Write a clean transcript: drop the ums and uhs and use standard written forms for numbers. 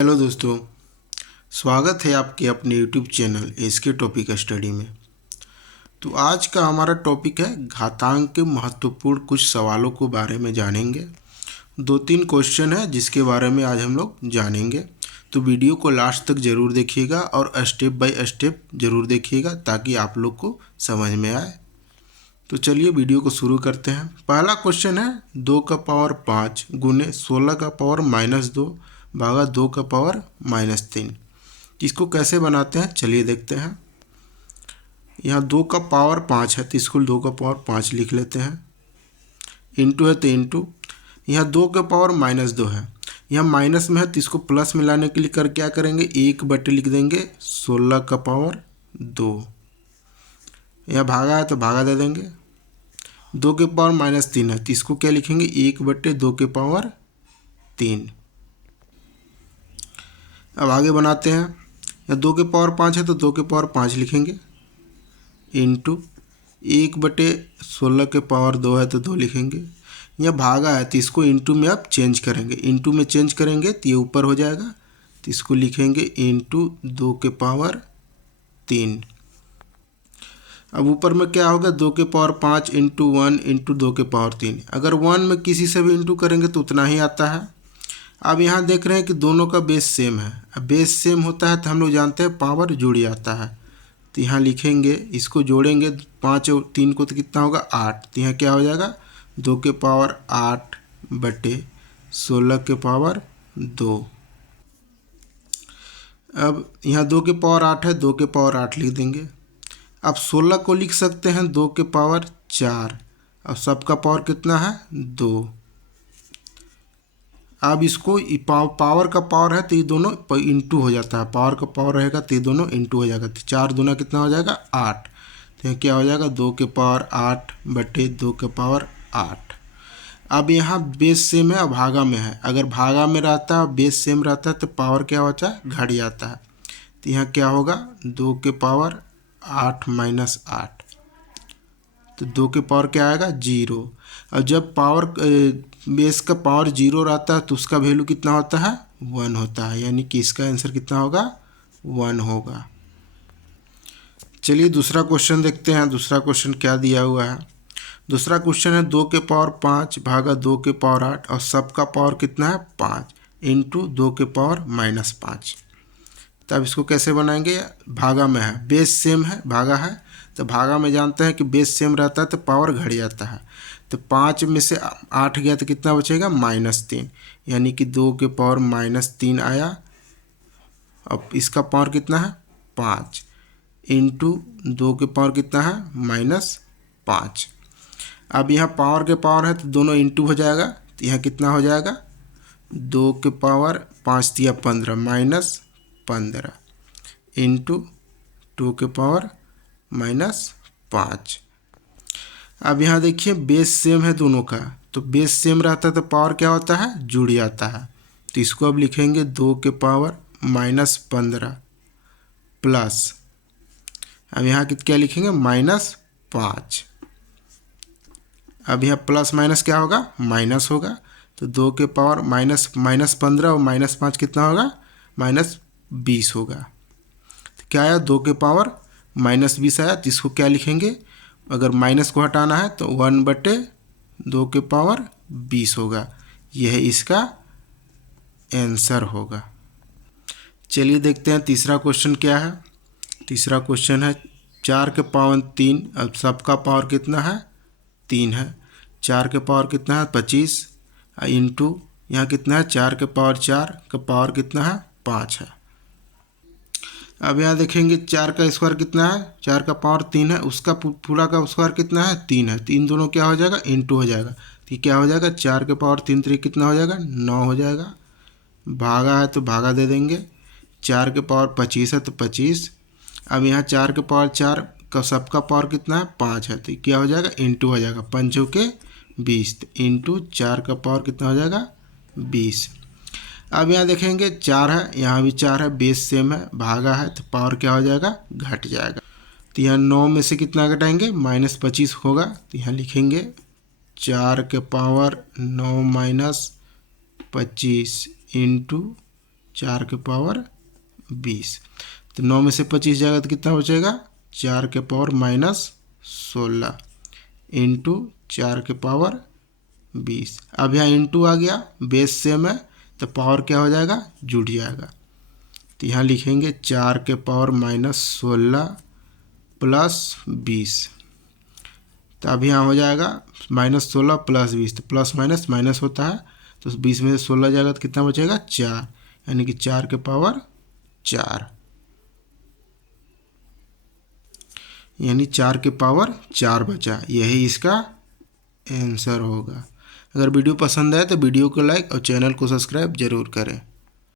Hello दोस्तों, स्वागत है आपके अपने YouTube channel SK topic study में। तो आज का हमारा टॉपिक है घातांक के महत्वपूर्ण कुछ सवालों के बारे में जानेंगे। 2-3 क्वेश्चन है जिसके बारे में आज हम लोग जानेंगे। तो वीडियो को लास्ट तक ज़रूर देखिएगा और स्टेप बाय स्टेप ज़रूर देखिएगा ताकि आप लोग को समझ में आए। तो चलिए वीडियो को शुरू करते हैं। पहला क्वेश्चन है 2 का पावर 5 गुने 16 का पावर -2 भागा 2 का पावर -3। इसको कैसे बनाते हैं चलिए देखते हैं। यहाँ 2 का पावर 5 है तो इसको 2 का पावर 5 लिख लेते हैं। इंटू है तो इंटू, यहाँ 2 का पावर -2 है, यहाँ माइनस में है तो इसको प्लस में लाने के लिए कर क्या करेंगे 1/, लिख देंगे 16 का पावर 2। यहाँ भागा है तो भागा दे देंगे। 2 के पावर -3 है तो इसको क्या लिखेंगे 1/2 के पावर 3। अब आगे बनाते हैं। या 2 के पावर 5 है तो 2 के पावर 5 लिखेंगे इंटू 1/16 के पावर 2 है तो 2 लिखेंगे। यह भागा है तो इसको इंटू में आप चेंज करेंगे, इंटू में चेंज करेंगे तो ये ऊपर हो जाएगा तो इसको लिखेंगे इंटू 2 के पावर 3। अब ऊपर में क्या होगा 2 के पावर 5 इंटू 1 इंटू 2 के पावर 3। अगर 1 में किसी से भी इंटू करेंगे तो उतना ही आता है। अब यहाँ देख रहे हैं कि दोनों का बेस सेम है। अब बेस सेम होता है तो हम लोग जानते हैं पावर जुड़ जाता है। तो यहाँ लिखेंगे, इसको जोड़ेंगे 5 और 3 को तो कितना होगा 8। तो यहाँ क्या हो जाएगा 2 के पावर 8/16 के पावर 2। अब यहाँ 2 के पावर 8 है, 2 के पावर 8 लिख देंगे। अब 16 को लिख सकते हैं 2 के पावर 4। अब सबका पावर कितना है 2। अब इसको पावर का पावर है तो ये दोनों इंटू हो जाता है, पावर का पावर रहेगा तो ये दोनों इंटू हो जाएगा। तो 4 दूना कितना हो जाएगा 8। तो क्या हो जाएगा 2 के पावर 8/2 के पावर 8। अब यहाँ बेस सेम है और भागा में है। अगर भागा में रहता है बेस सेम रहता है तो पावर क्या होता है घट जाता है। तो यहाँ क्या होगा 2 के पावर 8 -8, तो 2 के पावर क्या आएगा 0। और जब पावर बेस का पावर 0 रहता है तो उसका वैल्यू कितना होता है 1 होता है, यानी कि इसका आंसर कितना होगा 1 होगा। चलिए दूसरा क्वेश्चन देखते हैं। दूसरा क्वेश्चन क्या दिया हुआ है। दूसरा क्वेश्चन है 2 के पावर 5 भागा 2 के पावर 8 और सबका पावर कितना है 5 इंटू 2 के पावर -5। तब इसको कैसे बनाएंगे, भागा में है बेस सेम है, भागा है तो भागा में जानते हैं कि बेस सेम रहता है तो पावर घट जाता है। तो 5 में से 8 गया तो कितना बचेगा -3, यानी कि 2 के पावर -3 आया। अब इसका पावर कितना है 5 इंटू 2 के पावर कितना है -5। अब यहाँ पावर के पावर है तो दोनों इंटू हो जाएगा। तो यहाँ कितना हो जाएगा 2 के पावर 5 दिया 15 -15 इंटू 2 के पावर -5। अब यहाँ देखिए बेस सेम है दोनों का, तो बेस सेम रहता है तो पावर क्या होता है जुड़ जाता है। तो इसको अब लिखेंगे 2 के पावर -15 प्लस, अब यहाँ क्या लिखेंगे -5। अब यहाँ प्लस माइनस क्या होगा माइनस होगा। तो 2 के पावर -15 और -5 कितना होगा -20 होगा। तो क्या आया 2 के पावर -20 आया। तो इसको क्या लिखेंगे, अगर माइनस को हटाना है तो 1/2 के पावर 20 होगा। यह इसका आंसर होगा। चलिए देखते हैं तीसरा क्वेश्चन क्या है। तीसरा क्वेश्चन है 4 के पावर 3, अब सबका पावर कितना है 3 है। 4 के पावर कितना है 25 इंटू यहाँ कितना है 4 के पावर 4 का पावर कितना है 5 है। अब यहाँ देखेंगे 4 का स्क्वायर कितना है, 4 का पावर 3 है, उसका पूरा का स्क्वायर कितना है 3 है। 3 दोनों क्या हो जाएगा इंटू हो जाएगा। तो क्या हो जाएगा 4 के पावर 3 3 कितना हो जाएगा 9 हो जाएगा। भागा है तो भागा दे देंगे। 4 के पावर 25 है तो 25। अब यहाँ 4 के पावर 4 का सबका पावर कितना है 5 है। तो क्या हो जाएगा इंटू हो जाएगा 5 के 20 इंटू 4 का पावर कितना हो जाएगा 20। अब यहाँ देखेंगे 4 है, यहाँ भी 4 है, बेस सेम है, भागा है तो पावर क्या हो जाएगा घट जाएगा। तो यहाँ 9 में से कितना घटाएंगे -25 होगा। तो यहाँ लिखेंगे 4 के पावर 9 -25 इंटू 4 के पावर 20। तो 9 में से 25 जाएगा तो कितना बचेगा, 4 के पावर -16 इंटू 4 के पावर 20। अब यहाँ इंटू आ गया, बेस सेम है तो पावर क्या हो जाएगा, जुड़ जाएगा। तो यहाँ लिखेंगे 4 के पावर -16 प्लस 20। तो अब यहाँ हो जाएगा -16 प्लस 20, तो प्लस माइनस माइनस होता है, तो 20 में से 16 जाएगा तो कितना बचेगा, 4, यानी कि 4 के पावर 4, यानी 4 के पावर 4 बचा। यही इसका आंसर होगा। अगर वीडियो पसंद आए तो वीडियो को लाइक और चैनल को सब्सक्राइब जरूर करें।